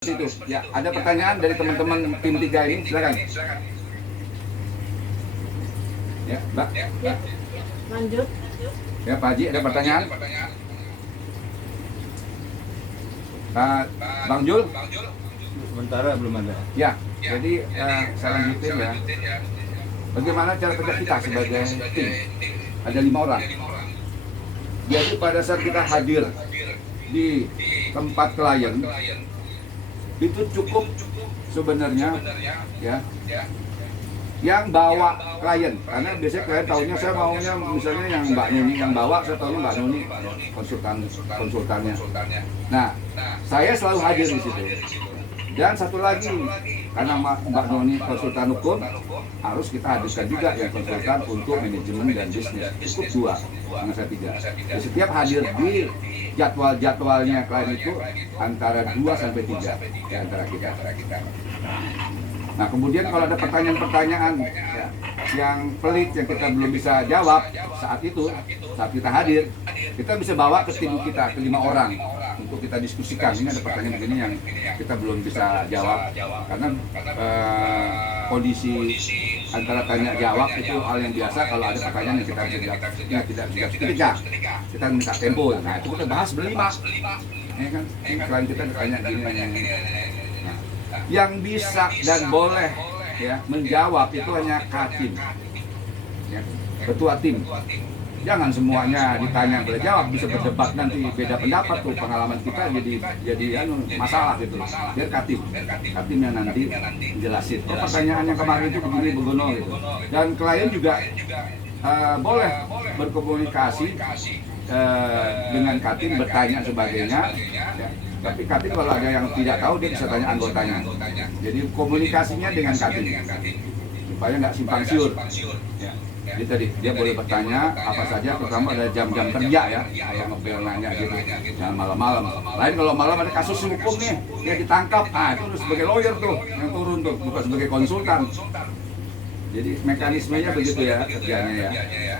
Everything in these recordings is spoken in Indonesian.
Itu ya, ada pertanyaan dari teman-teman tim 3 ini, silakan. Ya, Mbak. Ya, lanjut. Ya, Pak Haji, ada pertanyaan? Bang Jul? Sementara belum ada. Ya, jadi saya lanjutin ya. Bagaimana cara kerja kita sebagai tim? Ada 5 orang. Jadi pada saat kita hadir di tempat klien, itu cukup sebenarnya ya yang bawa klien, karena biasanya klien tahunya saya maunya misalnya yang Mbak Nuni yang bawa, saya tahunya Mbak Nuni konsultannya. Nah, saya selalu hadir di situ. Dan satu lagi, karena Mbak Nuni konsultan hukum, harus kita hadirkan juga yang konsultan untuk manajemen dan bisnis. Cukup 2, dengan saya 3. Jadi setiap hadir di jadwal-jadwalnya klien itu antara 2 sampai 3 di antara kita. Nah, kemudian kalau ada pertanyaan-pertanyaan ya, yang pelik yang kita belum bisa jawab saat itu, saat kita hadir, kita bisa bawa ke tim kita, ke 5 orang untuk kita diskusikan. Ini ada pertanyaan begini yang kita belum bisa jawab karena kondisi antara tanya jawab itu hal yang biasa. Kalau ada pertanyaan yang kita bisa jawab, ya tidak bisa ketika kita minta tempo. Nah, itu kita bahas berlima. Ya kan? Selain kita ditanya gini. Yang bisa dan boleh ya menjawab itu hanya Katim, ya, ketua tim. Jangan semuanya ditanya boleh jawab, bisa berdebat nanti beda pendapat tuh, pengalaman kita jadi masalah gitu. Biar Katim yang nanti jelasin. Oh, pertanyaan yang kemarin itu begini begono gitu. Dan klien juga boleh berkomunikasi dengan Katim, bertanya sebagainya. Ya. Tapi Katim kalau ada yang tidak tahu dia bisa tanya anggotanya. Jadi komunikasinya dengan Katim supaya nggak simpang siur. Ya. Jadi tadi dia boleh bertanya apa saja, terutama ada jam-jam kerja ya. Kalau ngepel nanya gitu, jangan malam-malam. Lain kalau malam ada kasus hukum nih, dia ditangkap. Itu sebagai lawyer tuh yang turun tuh, bukan sebagai konsultan. Jadi mekanismenya begitu ya kerjanya ya.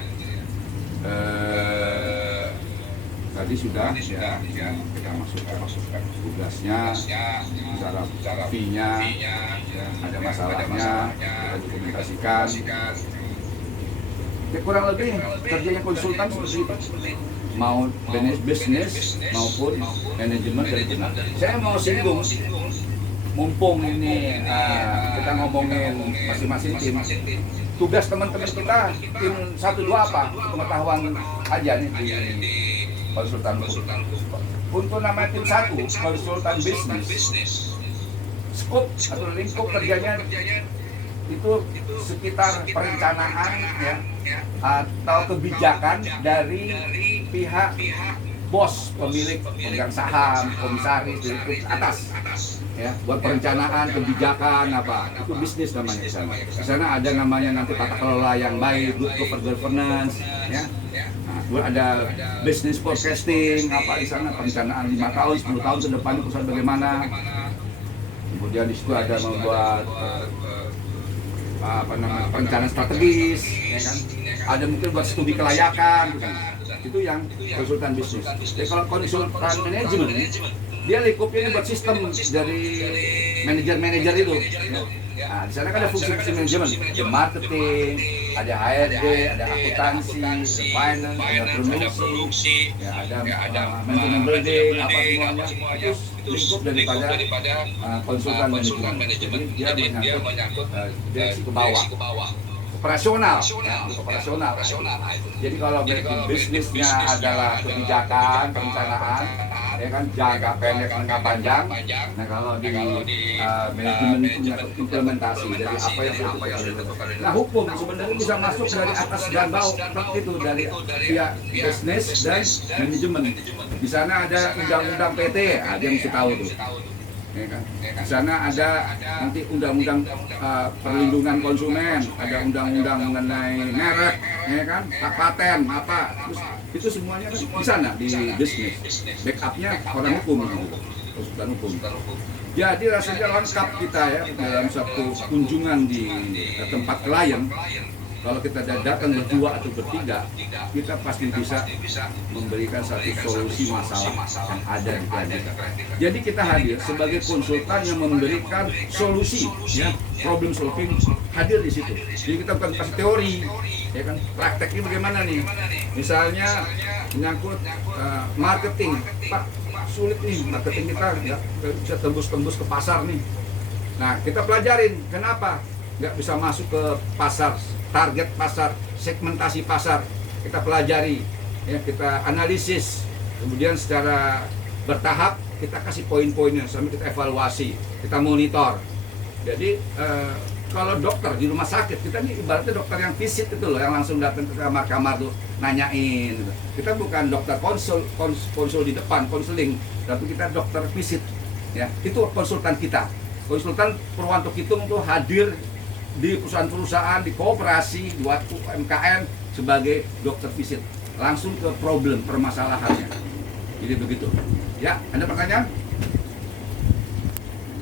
Tadi sudah ya, kita masukkan tugasnya, cara fee-nya, ya, ada masalahnya, kita dokumentasikan. Ya, kurang lebih kerjanya konsultan seperti itu, mau bisnis maupun manajemen dan benar. Saya mau singgung, mumpung ini kita ngomongin masing-masing tim. Tugas teman-teman kita tim 1-2 apa? Pengetahuan aja nih di konsultan hukum. Untuk nama tim 1, konsultan bisnis, skop atau lingkup kerjanya itu sekitar perencanaan ya, atau kebijakan dari pihak bos, pemilik, pemegang saham, komisaris, direktur atas ya, buat perencanaan kebijakan apa, itu bisnis namanya di sana. Di sana ada namanya nanti tata kelola yang baik, good corporate governance ya. Nah, ada business forecasting apa di sana, perencanaan 5 tahun, 10 tahun ke depan perusahaan bagaimana. Kemudian di situ ada membuat perencanaan strategis ya kan. Ada mungkin buat studi kelayakan kan. Itu yang konsultan bisnis. Jadi kalau konsultan manajemen, dia lingkupnya buat sistem dari manajer itu. Nah, di sana kan ada fungsi-fungsi manajemen, ada marketing, ada HRD, ada akuntansi, ada finance, ada produksi, ya ada manajemen building, apa semuanya. Itu lingkup daripada konsultan manajemen. Jadi dia menyangkut direksi ke bawah. Operasional, ya, untuk operasional. Jadi kalau bisnisnya adalah kebijakan, perencanaan, ya kan, jangka pendek, jangka panjang. Nah, kalau di manajemen itu implementasi dari apa yang dilakukan. Nah, hukum sebenarnya bisa masuk dari atas dan bawah, itu dari pihak bisnis dan manajemen. Di sana ada undang-undang PT, dia mesti tahu tuh. Ya kan? Di sana ada nanti undang-undang perlindungan konsumen, ada undang-undang mengenai merek, ya kan, hak paten apa, terus itu semuanya kan di sana di bisnis. Backupnya orang hukum, konsultan hukum. Jadi rasanya lengkap kita ya dalam satu kunjungan di tempat klien. Kalau kita datang berdua atau bertiga, kita pasti bisa memberikan satu solusi masalah yang ada di klien kita. Jadi kita hadir sebagai konsultan yang memberikan solusi, ya, problem solving hadir di situ. Jadi kita bukan kasih teori, ya kan, prakteknya bagaimana nih? Misalnya menyangkut marketing, Pak, sulit nih marketing kita, nggak bisa tembus ke pasar nih. Nah, kita pelajarin kenapa nggak bisa masuk ke pasar, target pasar, segmentasi pasar. Kita pelajari, ya, kita analisis, kemudian secara bertahap kita kasih poin-poinnya sampai kita evaluasi, kita monitor. Jadi kalau dokter di rumah sakit, kita nih ibaratnya dokter yang visit itu loh, yang langsung datang ke kamar-kamar tuh nanyain. Kita bukan dokter konsul di depan, konseling, tapi kita dokter visit. Ya, itu konsultan kita. Konsultan Purwanto Kitung tuh hadir di perusahaan-perusahaan, di koperasi, di waktu UMKM sebagai dokter visit, langsung ke problem permasalahannya. Jadi begitu. Ya, ada pertanyaan?